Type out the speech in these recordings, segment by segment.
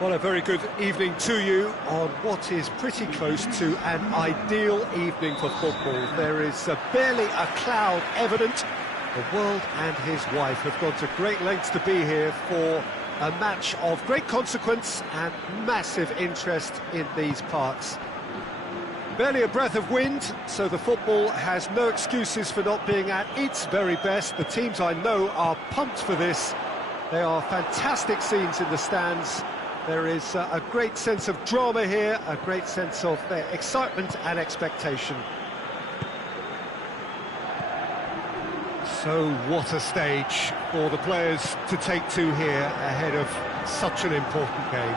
Well, a very good evening to you on what is pretty close to an ideal evening for football. There is barely a cloud evident. The world and his wife have gone to great lengths to be here for a match of great consequence and massive interest in these parts. Barely a breath of wind, so the football has no excuses for not being at its very best. The teams I know are pumped for this. There are fantastic scenes in the stands. There is a great sense of drama here, a great sense of excitement and expectation. So what a stage for the players to take to here ahead of such an important game.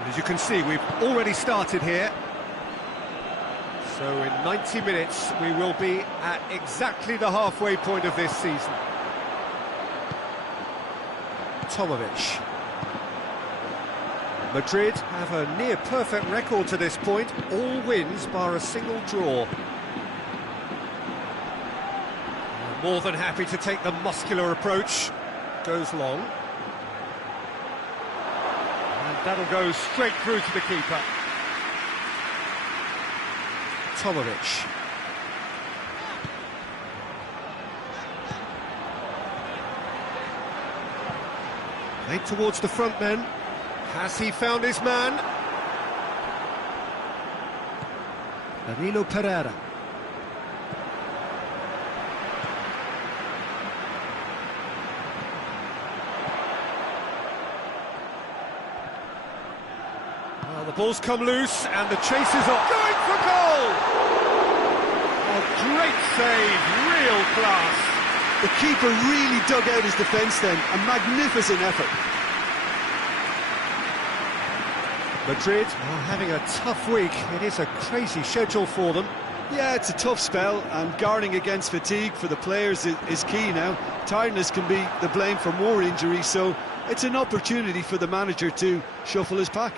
And as you can see, we've already started here. So in 90 minutes, we will be at exactly the halfway point of this season. Tomovic. Madrid have a near-perfect record to this point, all wins bar a single draw. More than happy to take the muscular approach. Goes long. And that'll go straight through to the keeper. Tomovic. Played towards the front men. Has he found his man? Danilo Pereira. Well, the ball's come loose and the chase is on. Going for goal! A great save, real class. The keeper really dug out his defence then, a magnificent effort. Madrid are having a tough week. It is a crazy schedule for them. Yeah, it's a tough spell, and guarding against fatigue for the players is key now. Tiredness can be the blame for more injuries, so it's an opportunity for the manager to shuffle his pack.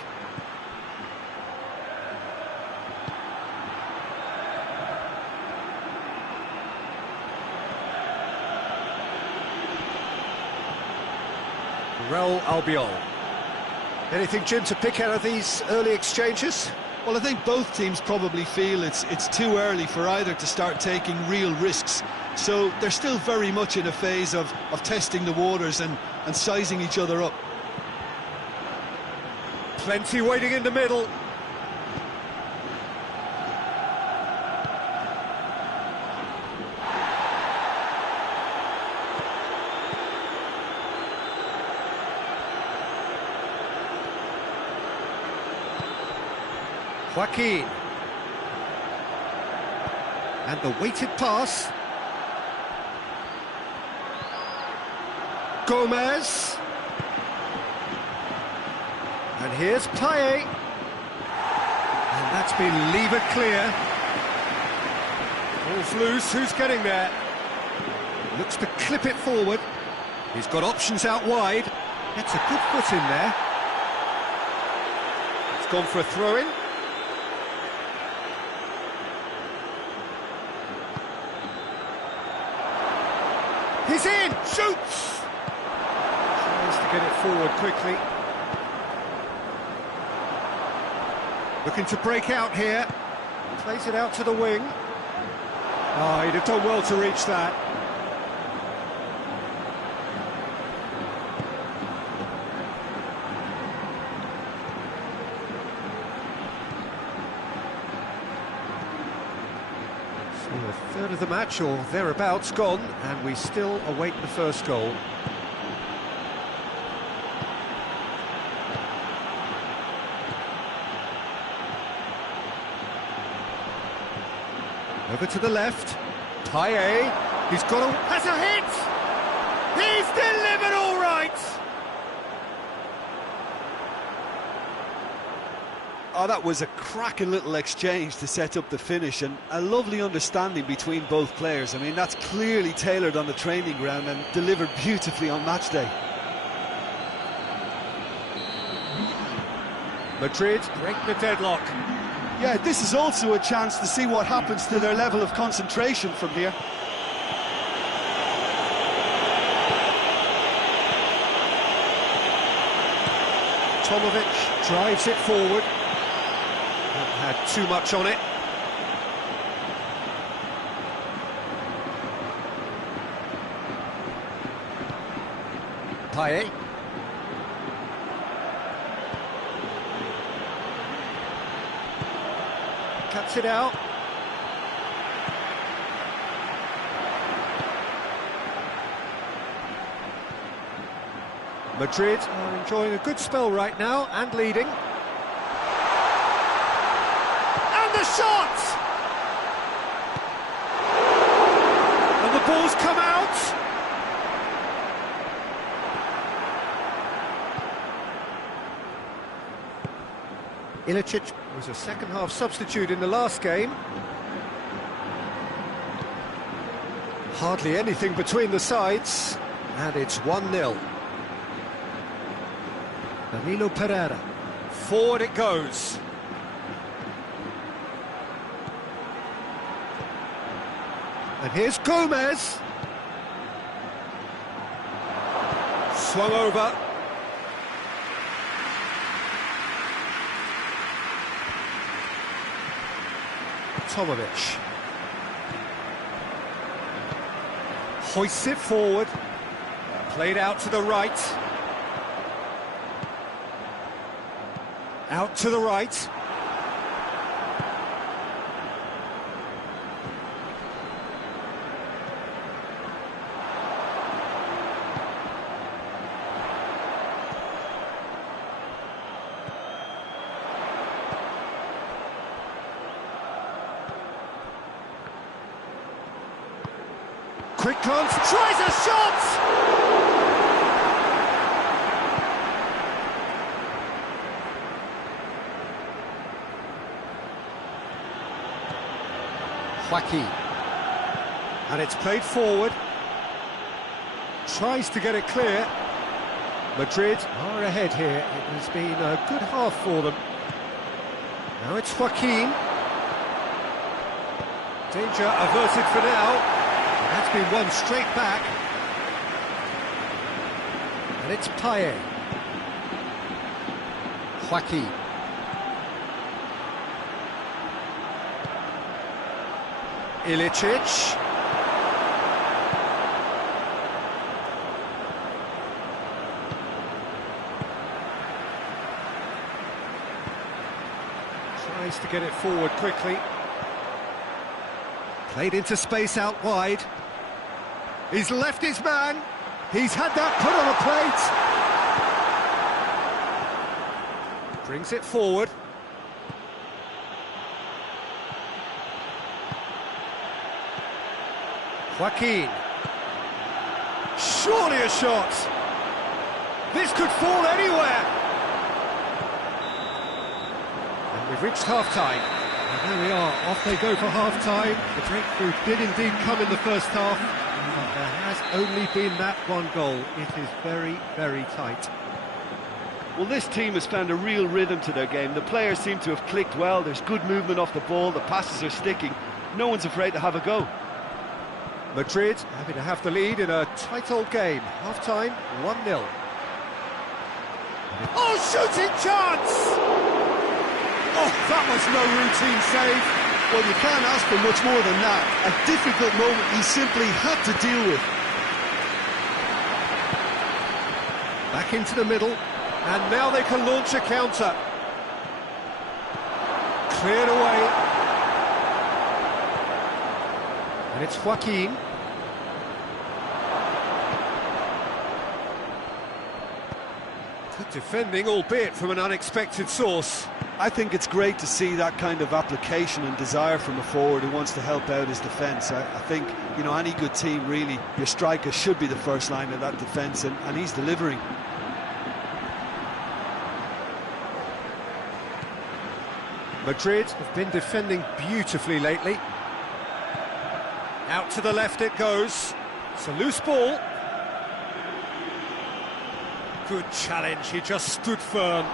Real Albiol. Anything, Jim, to pick out of these early exchanges? Well, I think both teams probably feel it's too early for either to start taking real risks. So they're still very much in a phase of testing the waters and sizing each other up. Plenty waiting in the middle. Joaquin. And the weighted pass. Gomez. And here's Payet. And that's been levered clear. Ball's loose, who's getting there? Looks to clip it forward. He's got options out wide. Gets a good foot in there. It's gone for a throw-in. He's in! Shoots! Tries to get it forward quickly. Looking to break out here. Plays it out to the wing. Oh, he'd have done well to reach that. A third of the match, or thereabouts, gone, and we still await the first goal. Over to the left. Payet. He's got a... Has a hit! He's delivered all right! Oh, that was a cracking little exchange to set up the finish, and a lovely understanding between both players. I mean, that's clearly tailored on the training ground and delivered beautifully on match day. Madrid break the deadlock. Yeah, this is also a chance to see what happens to their level of concentration from here. Tomovic drives it forward. Not had too much on it. Payet. Cuts it out. Madrid are enjoying a good spell right now and leading. And the shot! And the ball's come out. Ilicic was a second-half substitute in the last game. Hardly anything between the sides, and it's 1-0. Danilo Pereira. Forward it goes. And here's Gomez. Swung over. Tomovic. Hoists it forward. Played out to the right. Out to the right. Quick glance, tries a shot! Joaquin. And it's played forward. Tries to get it clear. Madrid are ahead here. It has been a good half for them. Now it's Joaquin. Danger averted for now. And that's been won straight back. And it's Payet. Joaquin. Ilicic. Tries to get it forward quickly. Played into space out wide. He's left his man. He's had that put on a plate. Brings it forward. Joaquin. Surely a shot. This could fall anywhere. And we've reached half-time. And there we are, off they go for half-time. The breakthrough did indeed come in the first half, but there has only been that one goal. It is very, very tight. Well, this team has found a real rhythm to their game. The players seem to have clicked well. There's good movement off the ball. The passes are sticking. No one's afraid to have a go. Madrid happy to have the lead in a tight old game. Half-time, 1-0. Oh, shooting chance! Oh, that was no routine save. Well, you can't ask for much more than that. A difficult moment he simply had to deal with. Back into the middle, and now they can launch a counter. Cleared away. And it's Joaquin. Good defending, albeit from an unexpected source. I think it's great to see that kind of application and desire from a forward who wants to help out his defence. I think, you know, any good team, really, your striker should be the first line of that defence, and he's delivering. Madrid have been defending beautifully lately. Out to the left it goes. It's a loose ball. Good challenge, he just stood firm.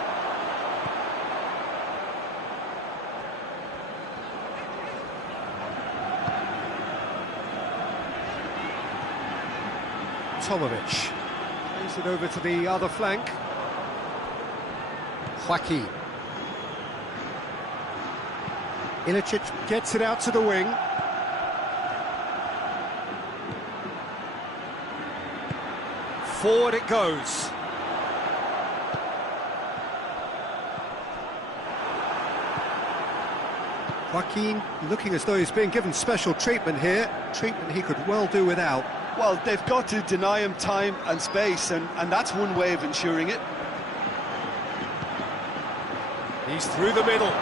Tomovic plays it over to the other flank. Joaquin. Ilicic gets it out to the wing. Forward it goes. Joaquin looking as though he's being given special treatment here, treatment he could well do without. Well, they've got to deny him time and space, and that's one way of ensuring it. He's through the middle.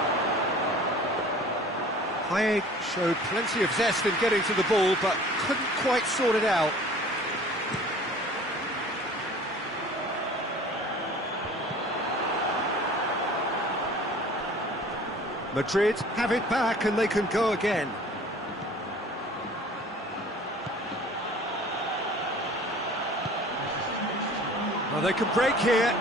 Payet showed plenty of zest in getting to the ball, but couldn't quite sort it out. Madrid have it back and they can go again. Well, they can break here.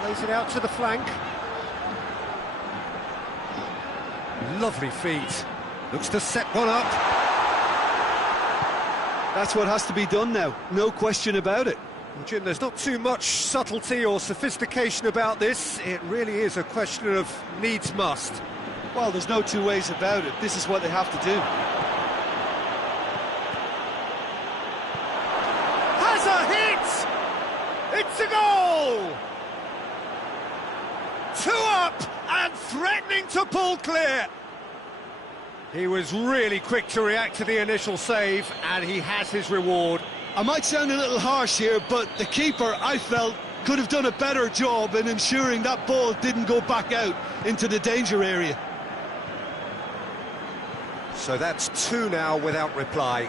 Plays it out to the flank. Lovely feet. Looks to set one up. That's what has to be done now, no question about it. Well, Jim, there's not too much subtlety or sophistication about this. It really is a question of needs must. Well, there's no two ways about it. This is what they have to do. Has a hit! It's a goal! 2 up and threatening to pull clear. He was really quick to react to the initial save, and he has his reward. I might sound a little harsh here, but the keeper, I felt, could have done a better job in ensuring that ball didn't go back out into the danger area. So that's 2 now without reply.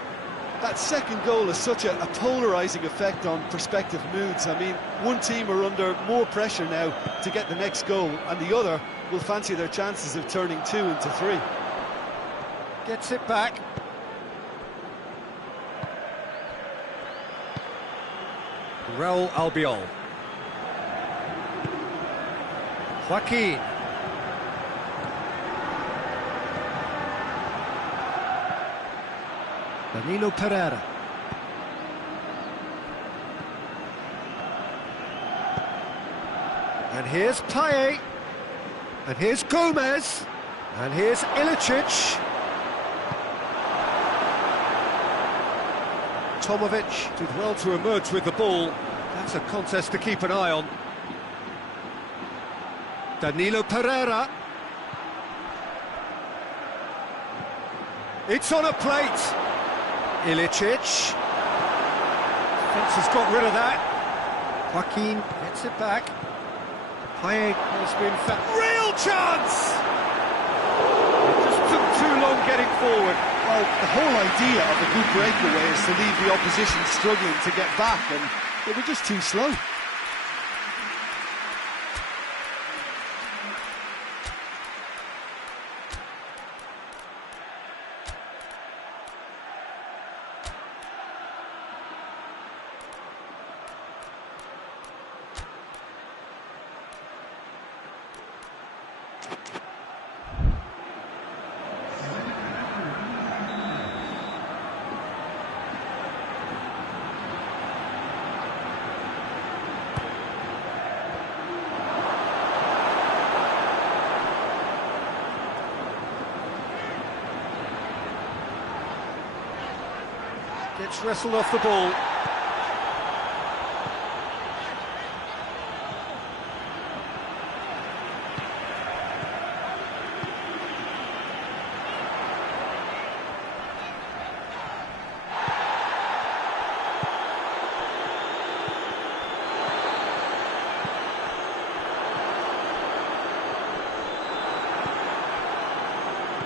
That second goal has such a polarising effect on prospective moods. I mean, one team are under more pressure now to get the next goal, and the other will fancy their chances of turning 2 into 3. Gets it back. Raul Albiol. Joaquin. Danilo Pereira. And here's Payet. And here's Gomez. And here's Ilicic. Tomovic did well to emerge with the ball. That's a contest to keep an eye on. Danilo Pereira. It's on a plate. Ilicic. Fence has got rid of that. Joaquin gets it back. Payet has been real chance! It just took too long getting forward. Well, the whole idea of a good breakaway is to leave the opposition struggling to get back, and they were just too slow. Gets wrestled off the ball.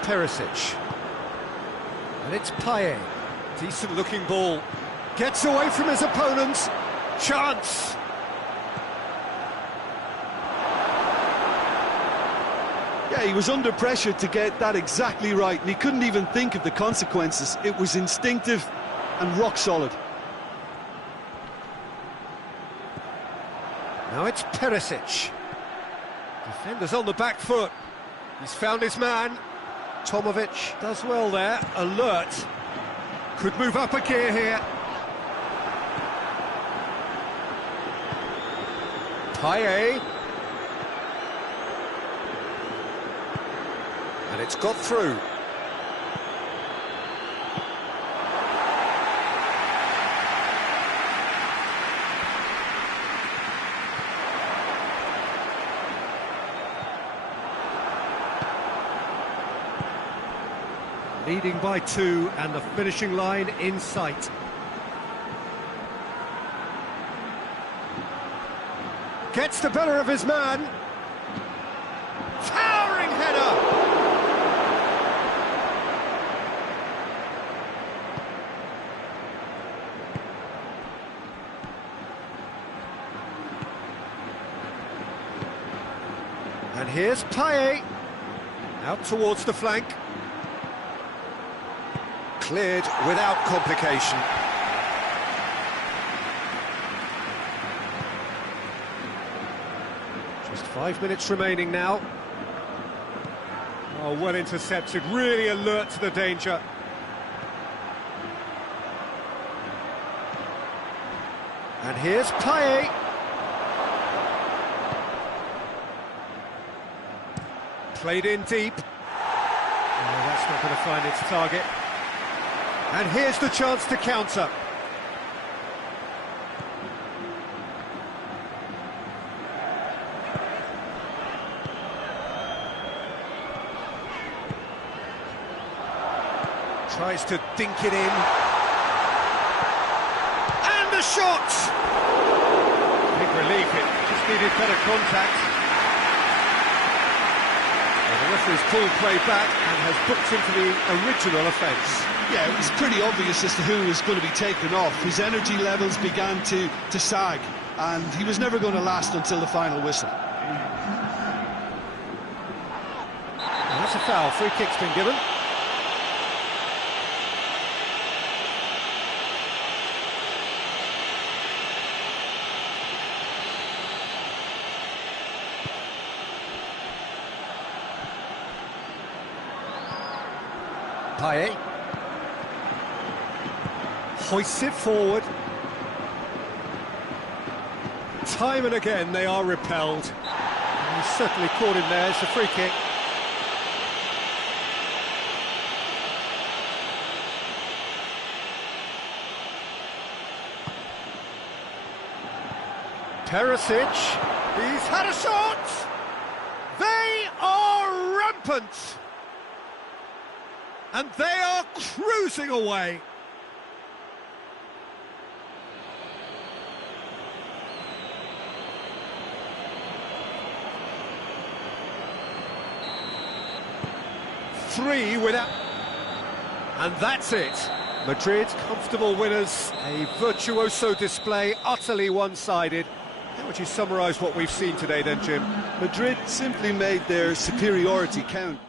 Perisic. And it's Payet. Decent looking ball. Gets away from his opponents. Chance. Yeah, he was under pressure to get that exactly right, and he couldn't even think of the consequences. It was instinctive and rock solid. Now it's Perisic. Defender's on the back foot. He's found his man. Tomovic does well there. Alert. Could move up a gear here. Payet. And it's got through. Leading by 2 and the finishing line in sight. Gets the better of his man. Towering header! And here's Payet. Out towards the flank. Cleared without complication. Just 5 minutes remaining now. Oh, well intercepted, really alert to the danger. And here's Payet. Played in deep. Oh, that's not going to find its target. And here's the chance to counter. Tries to dink it in. And the shot! Big relief, it just needed better contact. Well, the referee's pulled play back and has booked him for the original offence. Yeah, it was pretty obvious as to who was going to be taken off. His energy levels began to sag, and he was never going to last until the final whistle. And that's a foul. Free kick's been given. Payet. Hoists it forward. Time and again they are repelled. And he's certainly caught him there. It's a free kick. Perisic. He's had a shot. They are rampant. And they are cruising away. Three without... And that's it. Madrid, comfortable winners. A virtuoso display, utterly one-sided. How would you summarise what we've seen today then, Jim? Madrid simply made their superiority count.